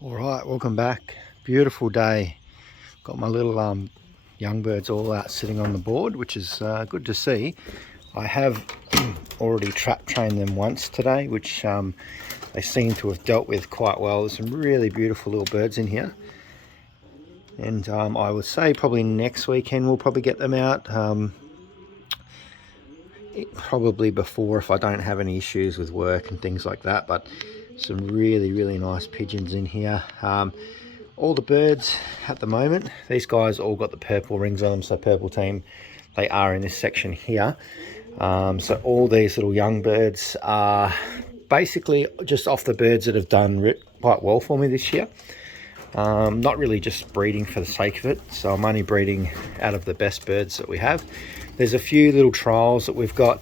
All right, welcome back. Beautiful day. Got my little young birds all out sitting on the board, which is good to see. I have already trap trained them once today, which they seem to have dealt with quite well. There's some really beautiful little birds in here. And I would say probably next weekend we'll probably get them out. Probably before, if I don't have any issues with work and things like that. But some really nice pigeons in here. All the birds at the moment, these guys all got the purple rings on them, so purple team, they are in this section here. So all these little young birds are basically just off the birds that have done quite well for me this year. Not really just breeding for the sake of it, so I'm only breeding out of the best birds that we have. There's a few little trials that we've got,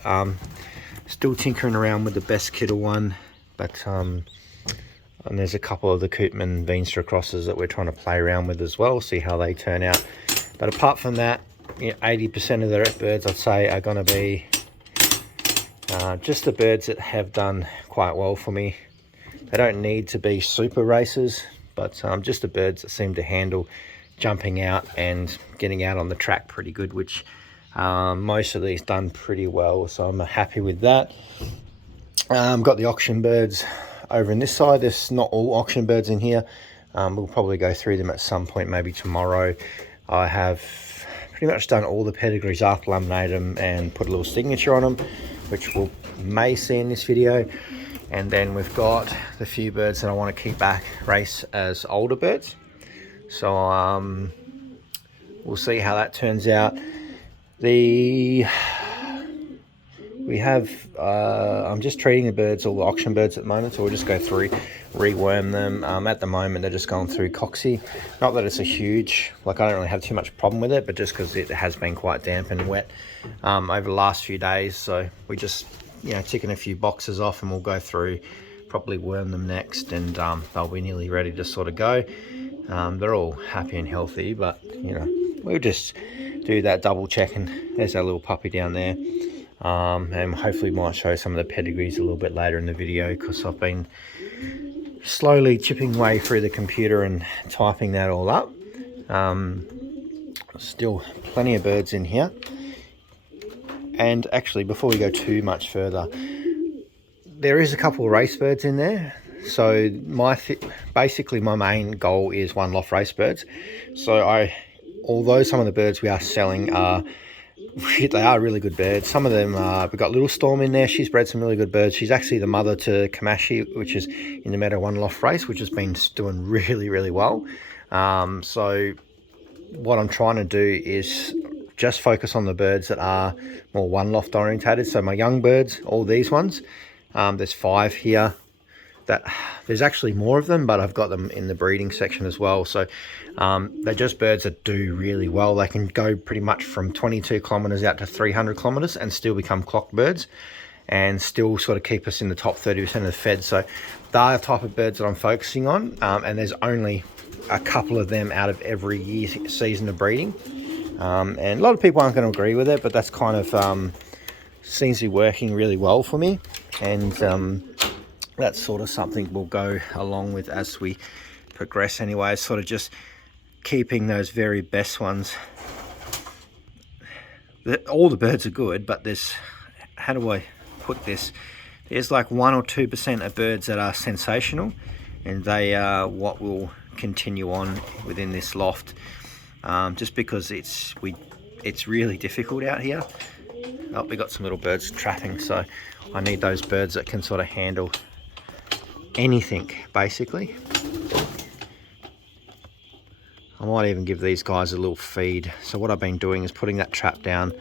still tinkering around with the best Kittle one, but and there's a couple of the Koopman Veenstra crosses that we're trying to play around with as well, see how they turn out. But apart from that, 80% of the birds I'd say are going to be just the birds that have done quite well for me. They don't need to be super racers, but just the birds that seem to handle jumping out and getting out on the track pretty good, which most of these done pretty well, so I'm happy with that. Got the auction birds over in this side. There's not all auction birds in here. We'll probably go through them at some point, maybe tomorrow. I have pretty much done all the pedigrees up, laminated them and put a little signature on them, which we may see in this video. And then we've got the few birds that I want to keep back race as older birds, so we'll see how that turns out. We have, I'm just treating the birds, all the auction birds at the moment, so we'll just go through, reworm them. At the moment, they're just going through coxy. Not that it's a huge, I don't really have too much problem with it, but just because it has been quite damp and wet over the last few days. So we just, ticking a few boxes off, and we'll go through, probably worm them next, and they'll be nearly ready to sort of go. They're all happy and healthy, but, we'll just do that double check, and there's our little puppy down there. And hopefully might show some of the pedigrees a little bit later in the video, because I've been slowly chipping away through the computer and typing that all up. Still plenty of birds in here. And actually, before we go too much further, there is a couple of race birds in there. So basically my main goal is one loft race birds. So although some of the birds we are selling are they are really good birds. Some of them, we've got Little Storm in there. She's bred some really good birds. She's actually the mother to Kamashi, which is in the Meadow One Loft race, which has been doing really well. So what I'm trying to do is just focus on the birds that are more one loft orientated. So my young birds, all these ones, there's 5 here. There's actually more of them, but I've got them in the breeding section as well. So they're just birds that do really well. They can go pretty much from 22 kilometers out to 300 kilometers and still become clocked birds, and still sort of keep us in the top 30% of the fed. So they're the type of birds that I'm focusing on, and there's only a couple of them out of every season of breeding. And a lot of people aren't going to agree with it, but that's kind of seems to be working really well for me. And that's sort of something we'll go along with as we progress anyway, sort of just keeping those very best ones. All the birds are good, but there's, how do I put this? There's like 1 or 2% of birds that are sensational, and they are what will continue on within this loft, just because it's really difficult out here. Oh, we got some little birds trapping, so I need those birds that can sort of handle anything, basically. I might even give these guys a little feed. So what I've been doing is putting that trap down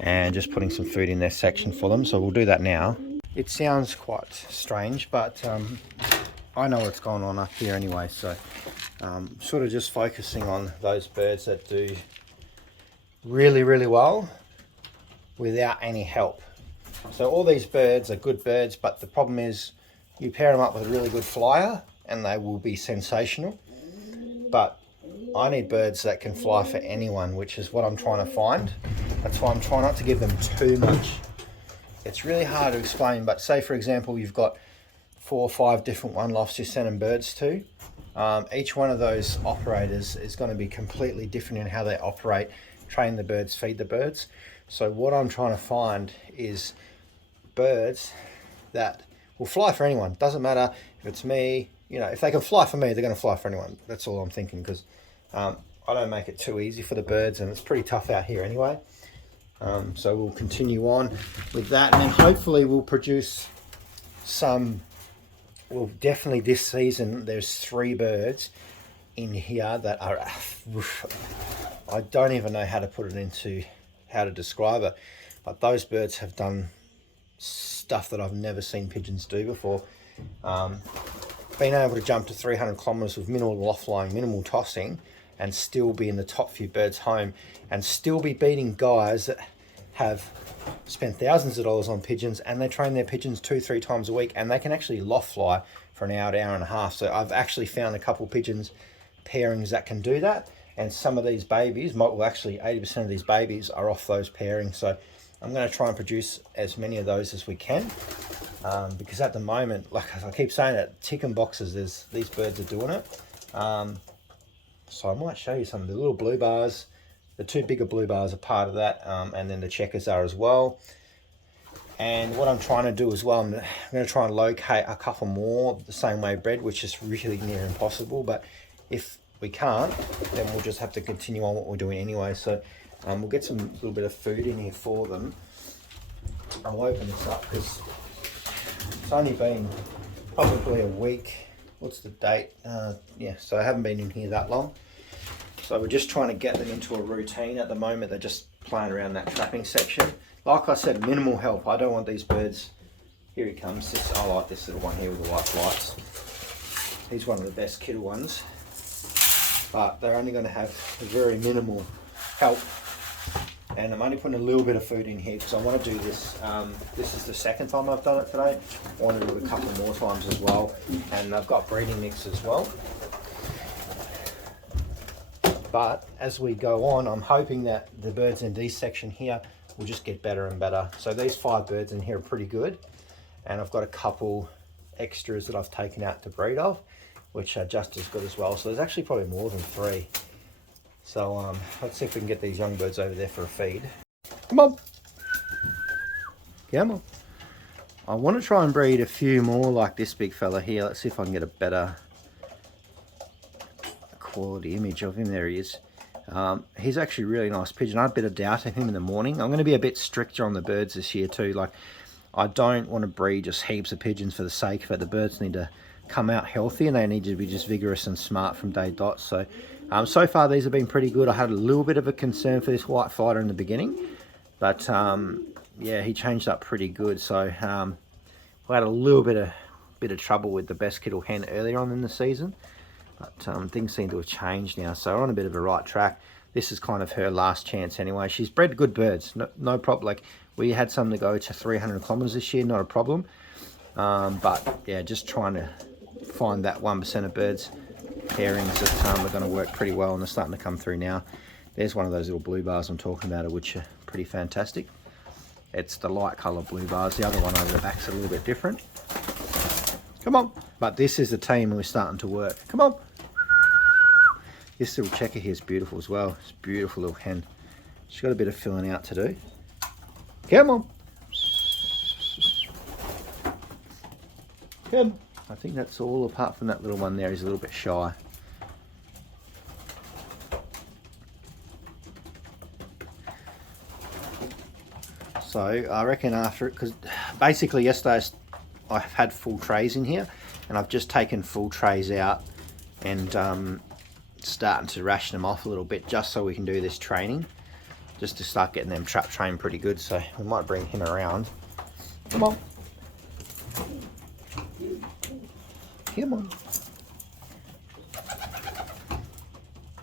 and just putting some food in their section for them. So we'll do that now. It sounds quite strange, but I know what's going on up here anyway. So sort of just focusing on those birds that do really well without any help. So all these birds are good birds, but the problem is you pair them up with a really good flyer and they will be sensational. But I need birds that can fly for anyone, which is what I'm trying to find. That's why I'm trying not to give them too much. It's really hard to explain, but say for example you've got 4 or 5 different one lofts you're sending birds to. Each one of those operators is going to be completely different in how they operate, train the birds, feed the birds. So what I'm trying to find is birds that will fly for anyone. Doesn't matter if it's me, you know, if they can fly for me, they're going to fly for anyone. That's all I'm thinking, because I don't make it too easy for the birds, and it's pretty tough out here anyway. So we'll continue on with that, and then hopefully we'll produce some. Well, definitely this season there's 3 birds in here that are, I don't even know how to put it into, how to describe it, but those birds have done stuff that I've never seen pigeons do before. Being able to jump to 300 kilometers with minimal offline, minimal tossing, and still be in the top few birds home, and still be beating guys that have spent thousands of dollars on pigeons, and they train their pigeons 2-3 times a week, and they can actually loft fly for an hour, hour and a half. So I've actually found a couple pigeons pairings that can do that, and some of these babies, well, actually 80% of these babies are off those pairings. So I'm going to try and produce as many of those as we can, because at the moment, like I keep saying, it ticking boxes. These birds are doing it. So I might show you some of the little blue bars. The 2 bigger blue bars are part of that, and then the checkers are as well. And what I'm trying to do as well, I'm going to try and locate a couple more the same way bred, which is really near impossible. But if we can't, then we'll just have to continue on what we're doing anyway. So we'll get some little bit of food in here for them. I'll open this up because it's only been probably a week. What's the date? Yeah, so I haven't been in here that long. So we're just trying to get them into a routine at the moment. They're just playing around that trapping section. Like I said, minimal help. I don't want these birds. Here he comes. I like this little one here with the white flights. He's one of the best kiddo ones. But they're only going to have very minimal help. And I'm only putting a little bit of food in here because I want to do this. This is the second time I've done it today. I want to do it a couple more times as well. And I've got breeding mix as well. But as we go on, I'm hoping that the birds in this section here will just get better and better. So these 5 birds in here are pretty good. And I've got a couple extras that I've taken out to breed of, which are just as good as well. So there's actually probably more than 3. So let's see if we can get these young birds over there for a feed. Come on. Come on. I want to try and breed a few more like this big fella here. Let's see if I can get a better quality image of him. There he is. He's actually a really nice pigeon. I had a bit of doubt of him in the morning. I'm going to be a bit stricter on the birds this year too. Like, I don't want to breed just heaps of pigeons for the sake of it. The birds need to come out healthy, and they need to be just vigorous and smart from day dot. So so far these have been pretty good. I had a little bit of a concern for this white fighter in the beginning, but yeah, he changed up pretty good. So we had a little bit of trouble with the best kiddo hen earlier on in the season. But things seem to have changed now, so we're on a bit of a right track. This is kind of her last chance anyway. She's bred good birds, no problem. Like, we had some to go to 300 kilometers this year, not a problem. But yeah, just trying to find that 1% of birds pairings that are going to work pretty well, and they're starting to come through now. There's one of those little blue bars I'm talking about, which are pretty fantastic. It's the light colour blue bars. The other one over the back's a little bit different. Come on. But this is the team, and we're starting to work. Come on. This little checker here is beautiful as well. It's a beautiful little hen. She's got a bit of filling out to do. Come on. Come. I think that's all, apart from that little one there. He's a little bit shy. So I reckon after it, because basically yesterday I've had full trays in here, and I've just taken full trays out and starting to ration them off a little bit, just so we can do this training, just to start getting them trap trained pretty good. So we might bring him around. Come on. Come on.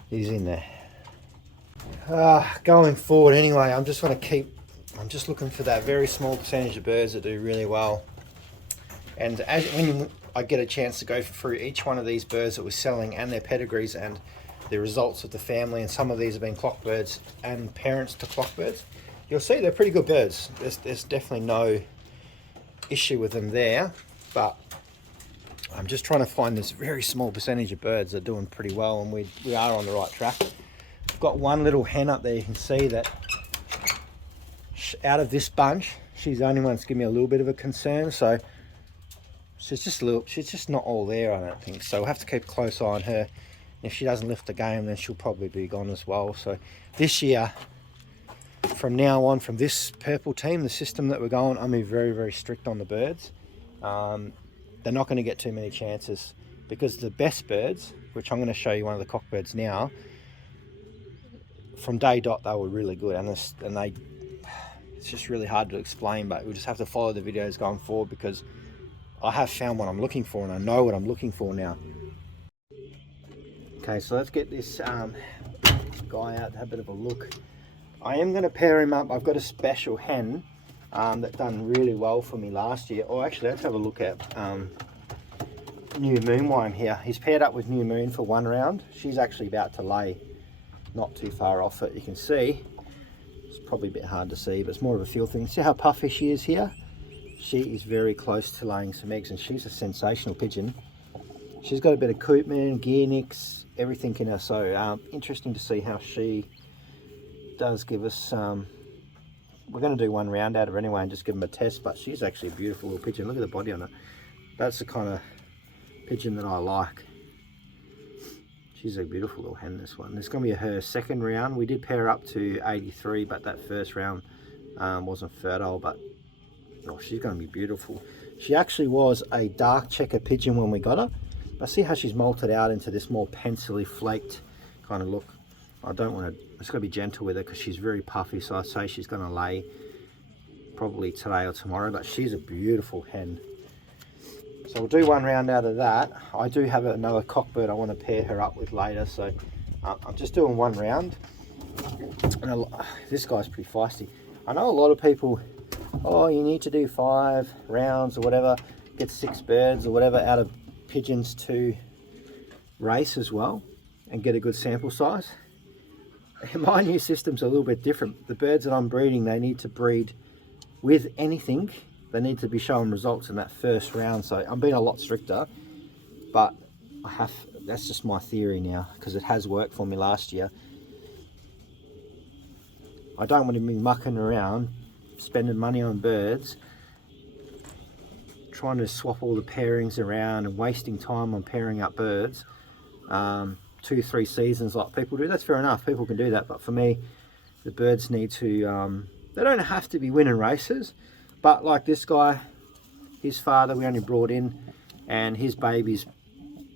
He's in there. Going forward anyway, I'm just looking for that very small percentage of birds that do really well. And when I get a chance to go through each one of these birds that we're selling and their pedigrees and the results of the family, and some of these have been clock birds and parents to clock birds, you'll see they're pretty good birds. There's definitely no issue with them there, but I'm just trying to find this very small percentage of birds that are doing pretty well, and we are on the right track. I've got one little hen up there, you can see that out of this bunch, she's the only one that's giving me a little bit of a concern. So she's just not all there, I don't think. So we'll have to keep a close eye on her. If she doesn't lift the game, then she'll probably be gone as well. So this year, from now on, from this purple team, the system that we're going, I'm being very, very strict on the birds. They're not going to get too many chances, because the best birds, which I'm going to show you one of the cockbirds now, from day dot they were really good, and it's just really hard to explain, but we'll just have to follow the videos going forward, because I have found what I'm looking for, and I know what I'm looking for now. Okay, so let's get this guy out to have a bit of a look. I am going to pair him up. I've got a special hen that done really well for me last year. Oh, actually, let's have a look at New Moon while I'm here. He's paired up with New Moon for one round. She's actually about to lay, not too far off it. You can see, it's probably a bit hard to see, but it's more of a feel thing. See how puffy she is here? She is very close to laying some eggs, and she's a sensational pigeon. She's got a bit of Koopman, gear nicks, everything in her. So interesting to see how she does give us. We're going to do one round out of her anyway and just give them a test, but she's actually a beautiful little pigeon. Look at the body on her. That's the kind of pigeon that I like. She's a beautiful little hen, this one. This is going to be her second round. We did pair up to 83, but that first round wasn't fertile, but oh, she's going to be beautiful. She actually was a dark checker pigeon when we got her. I see how she's molted out into this more pencily flaked kind of look. I don't want to, it's got to be gentle with her because she's very puffy, so I'd say she's going to lay probably today or tomorrow, but she's a beautiful hen. So we'll do one round out of that. I do have another cockbird I want to pair her up with later, so I'm just doing one round. And this guy's pretty feisty. I know a lot of people, oh, you need to do 5 rounds or whatever, get 6 birds or whatever out of pigeons to race as well and get a good sample size. My new system's a little bit different. The birds that I'm breeding, they need to breed with anything. They need to be showing results in that first round. So I'm being a lot stricter, but that's just my theory now, because it has worked for me last year. I don't want to be mucking around, spending money on birds, trying to swap all the pairings around and wasting time on pairing up birds 2-3 seasons like people do. That's fair enough, people can do that, but for me, the birds need to they don't have to be winning races, but like this guy, his father we only brought in, and his babies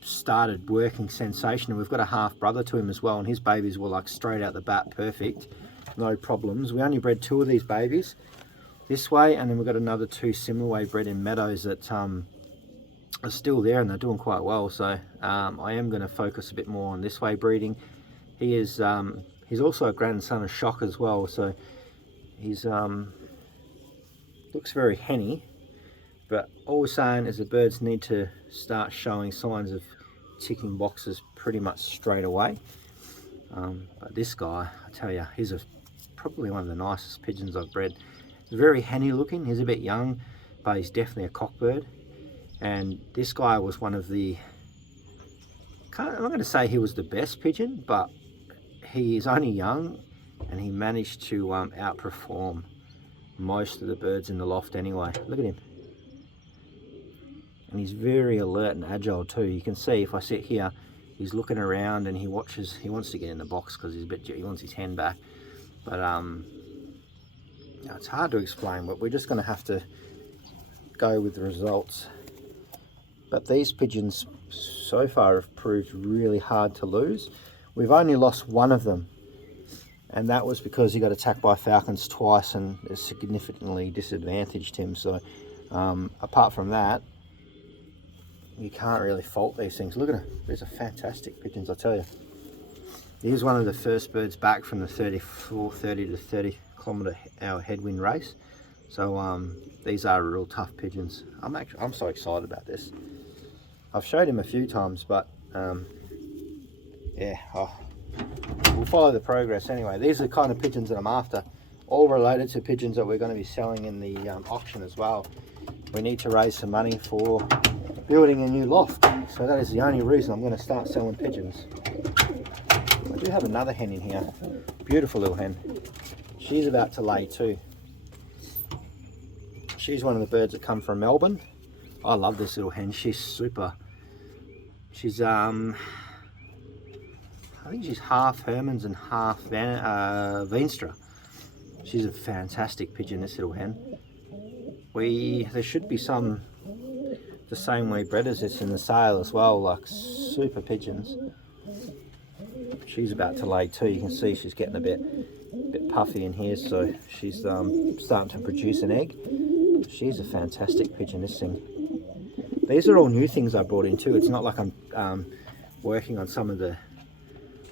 started working sensational. We've got a half brother to him as well, and his babies were like straight out the bat perfect, no problems. We only bred 2 of these babies this way, and then we've got another 2 similar way bred in meadows that are still there, and they're doing quite well. So I am going to focus a bit more on this way breeding. He is he's also a grandson of Shock as well, so he's looks very henny, but all we're saying is the birds need to start showing signs of ticking boxes pretty much straight away. But this guy, I tell you, he's probably one of the nicest pigeons I've bred. He's very henny looking. He's a bit young, but he's definitely a cockbird. And this guy was one of the, I'm not going to say he was the best pigeon, but he is only young, and he managed to outperform most of the birds in the loft anyway. Look at him. And he's very alert and agile too. You can see if I sit here, he's looking around and he watches. He wants to get in the box because he wants his hen back. But it's hard to explain, but we're just going to have to go with the results. But these pigeons so far have proved really hard to lose. We've only lost one of them, and that was because he got attacked by falcons twice and it significantly disadvantaged him. So apart from that, you can't really fault these things. Look at her. These are fantastic pigeons, I tell you. Here's one of the first birds back from the 30 to 30 kilometre hour headwind race. So these are real tough pigeons. I'm so excited about this. I've showed him a few times, but yeah, we'll follow the progress anyway. These are the kind of pigeons that I'm after, all related to pigeons that we're going to be selling in the auction as well. We need to raise some money for building a new loft. So that is the only reason I'm going to start selling pigeons. I do have another hen in here. Beautiful little hen. She's about to lay too. She's one of the birds that come from Melbourne. I love this little hen. She's super. She's I think she's half Herman's and half Veenstra. She's a fantastic pigeon, this little hen. There should be some the same way bred as this in the sale as well, like super pigeons. She's about to lay too. You can see she's getting a bit puffy in here, so she's starting to produce an egg. She's a fantastic pigeon, this thing. These are all new things I brought in too. It's not like I'm working on some of the...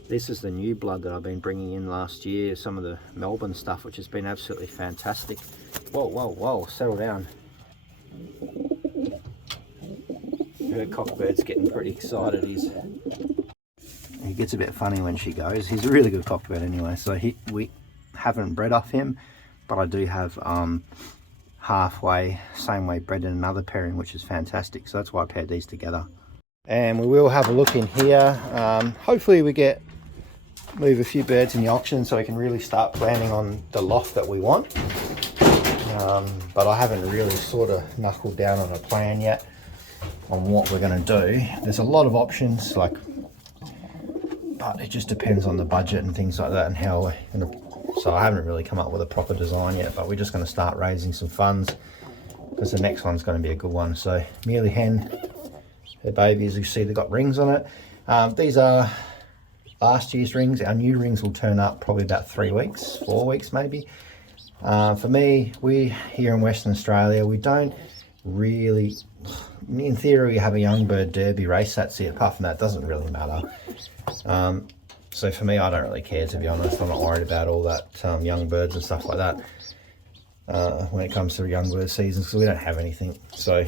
This is the new blood that I've been bringing in last year, some of the Melbourne stuff, which has been absolutely fantastic. Whoa, whoa, whoa, settle down. Her cockbird's getting pretty excited. He gets a bit funny when she goes. He's a really good cockbird anyway, so we haven't bred off him, but I do have halfway, same way bred in another pairing, which is fantastic. So that's why I paired these together. And we will have a look in here. Hopefully we move a few birds in the auction so we can really start planning on the loft that we want. But I haven't really sort of knuckled down on a plan yet on what we're going to do. There's a lot of options, but it just depends on the budget and things like that, and how we're going to... So I haven't really come up with a proper design yet, but we're just going to start raising some funds because the next one's going to be a good one. So Mealy hen, her baby, as you see, they've got rings on it. These are last year's rings. Our new rings will turn up probably about 3 weeks, 4 weeks maybe. For me, we here in Western Australia, we don't really... In theory, we have a young bird derby race, that's it. Apart from that, it doesn't really matter. So for me, I don't really care, to be honest. I'm not worried about all that young birds and stuff like that when it comes to young bird seasons, because we don't have anything. So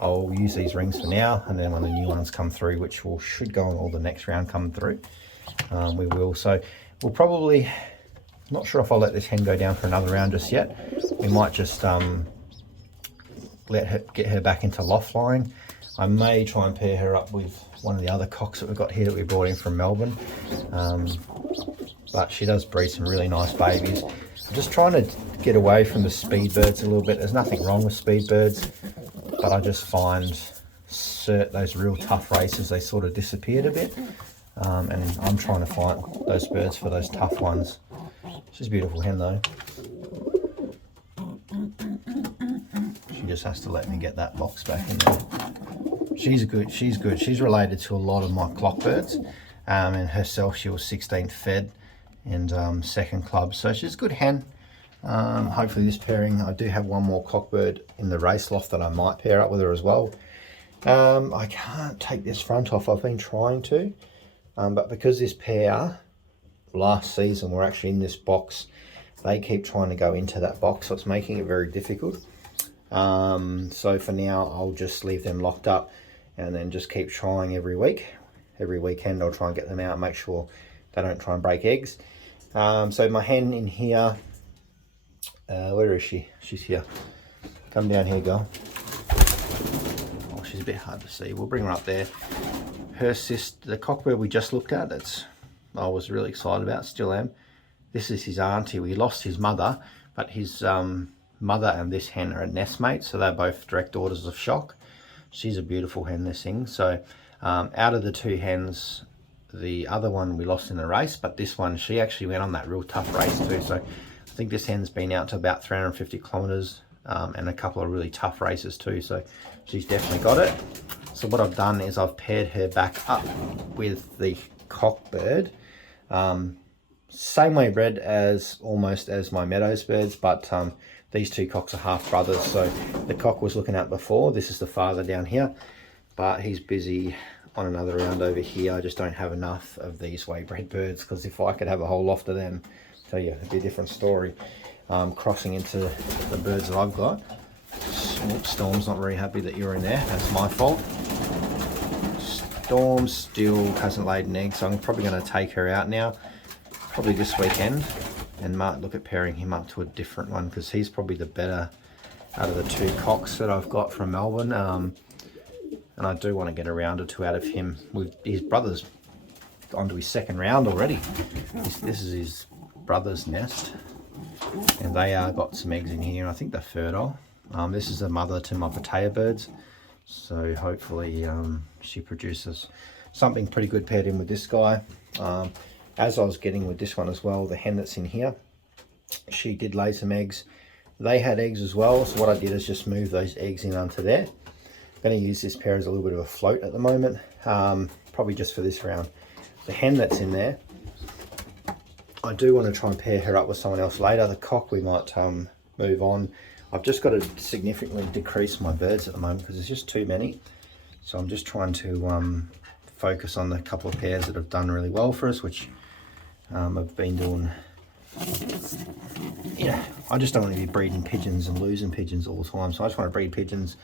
I'll use these rings for now, and then when the new ones come through, which should go on all the next round coming through, we will. So we'll probably... Not sure if I'll let this hen go down for another round just yet. We might just get her back into loft flying. I may try and pair her up with one of the other cocks that we've got here that we brought in from Melbourne. But she does breed some really nice babies. I'm just trying to get away from the speed birds a little bit. There's nothing wrong with speed birds, but I just find those real tough races, they sort of disappeared a bit. And I'm trying to find those birds for those tough ones. She's a beautiful hen though. She just has to let me get that box back in there. She's good. She's related to a lot of my clockbirds. And herself, she was 16th fed and second club. So she's a good hen. Hopefully this pairing, I do have one more cockbird in the race loft that I might pair up with her as well. I can't take this front off. I've been trying to. But because this pair, last season, were actually in this box, they keep trying to go into that box, so it's making it very difficult. So for now, I'll just leave them locked up and then just keep trying every week. Every weekend, I'll try and get them out and make sure they don't try and break eggs. So my hen in here, where is she? She's here. Come down here, girl. Oh, she's a bit hard to see. We'll bring her up there. Her sister, the cockbird we just looked at, I was really excited about, still am. This is his auntie. We lost his mother, but his mother and this hen are nestmates, so they're both direct daughters of Shock. She's a beautiful hen, this thing. So out of the two hens, the other one we lost in the race, but this one, she actually went on that real tough race too. So I think this hen's been out to about 350 kilometers and a couple of really tough races too. So she's definitely got it. So what I've done is I've paired her back up with the cockbird. Same way bred almost as my meadows birds, but these two cocks are half brothers. So the cock was looking at before. This is the father down here, but he's busy on another round over here. I just don't have enough of these way bred birds, because if I could have a whole loft of them, I'll tell you, it'd be a different story. Crossing into the birds that I've got. Storm's not very happy that you're in there. That's my fault. Storm still hasn't laid an egg, so I'm probably going to take her out now, probably this weekend, and might look at pairing him up to a different one, because he's probably the better out of the two cocks that I've got from Melbourne. and I do want to get a round or two out of him. His brother's onto his second round already. This is his brother's nest, and they got some eggs in here. I think they're fertile. This is the mother to my potato birds, so hopefully she produces something pretty good paired in with this guy. As I was getting with this one as well, the hen that's in here, she did lay some eggs. They had eggs as well, so what I did is just move those eggs in onto there. I'm going to use this pair as a little bit of a float at the moment, probably just for this round. The hen that's in there, I do want to try and pair her up with someone else later. The cock we might move on. I've just got to significantly decrease my birds at the moment because there's just too many. So I'm just trying to focus on the couple of pairs that have done really well for us, which I've been doing. Yeah, I just don't want to be breeding pigeons and losing pigeons all the time. So I just want to breed pigeons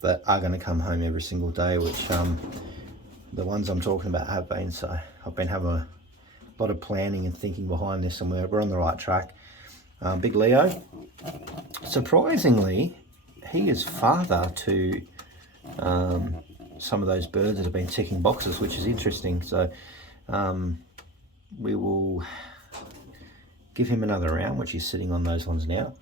that are going to come home every single day, which the ones I'm talking about have been. So I've been having a lot of planning and thinking behind this, and we're on the right track. Big Leo, surprisingly, he is father to some of those birds that have been ticking boxes, which is interesting. So we will give him another round, which he's sitting on those ones now,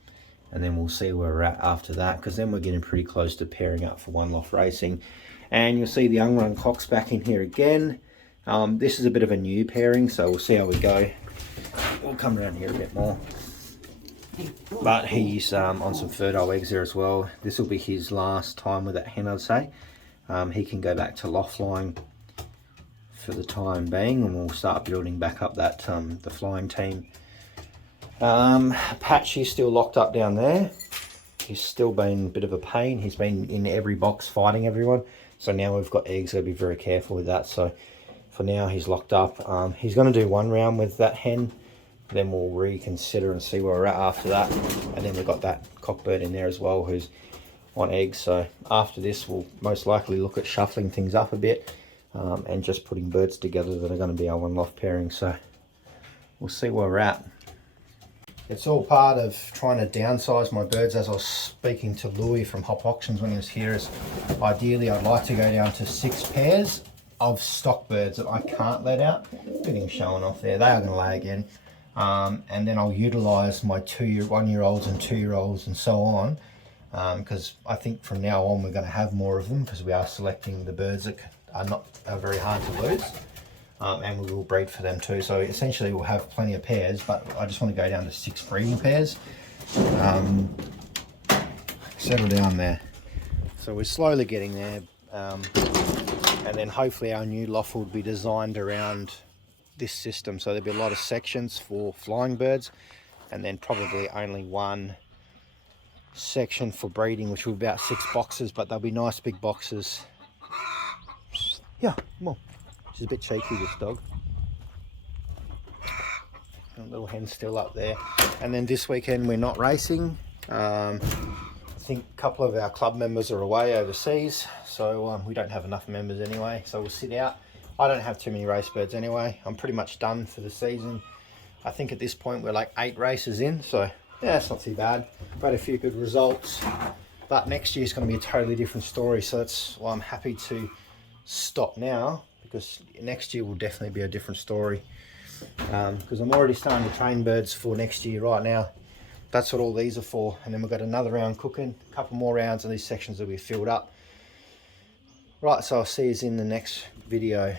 and then we'll see where we're at after that, because then we're getting pretty close to pairing up for one loft racing. And you'll see the young run cock's back in here again. This is a bit of a new pairing, so we'll see how we go. We'll come around here a bit more, but he's on some fertile eggs there as well. This will be his last time with that hen, I'd say. He can go back to loft flying for the time being, and we'll start building back up that the flying team. Patchy's still locked up down there. He's still been a bit of a pain. He's been in every box fighting everyone. So now we've got eggs, so be very careful with that. So for now he's locked up. He's going to do one round with that hen, then we'll reconsider and see where we're at after that. And then we've got that cockbird in there as well, who's on eggs. So after this, we'll most likely look at shuffling things up a bit, and just putting birds together that are going to be our one loft pairing. So we'll see where we're at. It's all part of trying to downsize my birds. As I was speaking to Louis from Hop Auctions when he was here, is ideally I'd like to go down to 6 pairs of stock birds that I can't let out. Look at him showing off there. They are going to lay again. And then I'll utilise my 1-year-olds and 2-year-olds and so on, because I think from now on we're going to have more of them, because we are selecting the birds that are very hard to lose. And we will breed for them too. So essentially we'll have plenty of pairs, but I just want to go down to 6 breeding pairs. Settle down there. So we're slowly getting there. And then hopefully our new loft will be designed around this system. So there'll be a lot of sections for flying birds, and then probably only one section for breeding, which will be about 6 boxes, but they'll be nice big boxes. Yeah, come on. She's a bit cheeky, this dog. Little hen's still up there. And then this weekend we're not racing. I think a couple of our club members are away overseas, so we don't have enough members anyway, so we'll sit out. I don't have too many race birds anyway. I'm pretty much done for the season. I think at this point we're like 8 races in, so yeah, it's not too bad. We've had a few good results, but next year's going to be a totally different story, so that's why I'm happy to stop now, because next year will definitely be a different story, because I'm already starting to train birds for next year right now. That's what all these are for. And then we've got another round cooking, a couple more rounds, and these sections will be filled up. Right, so I'll see you in the next video.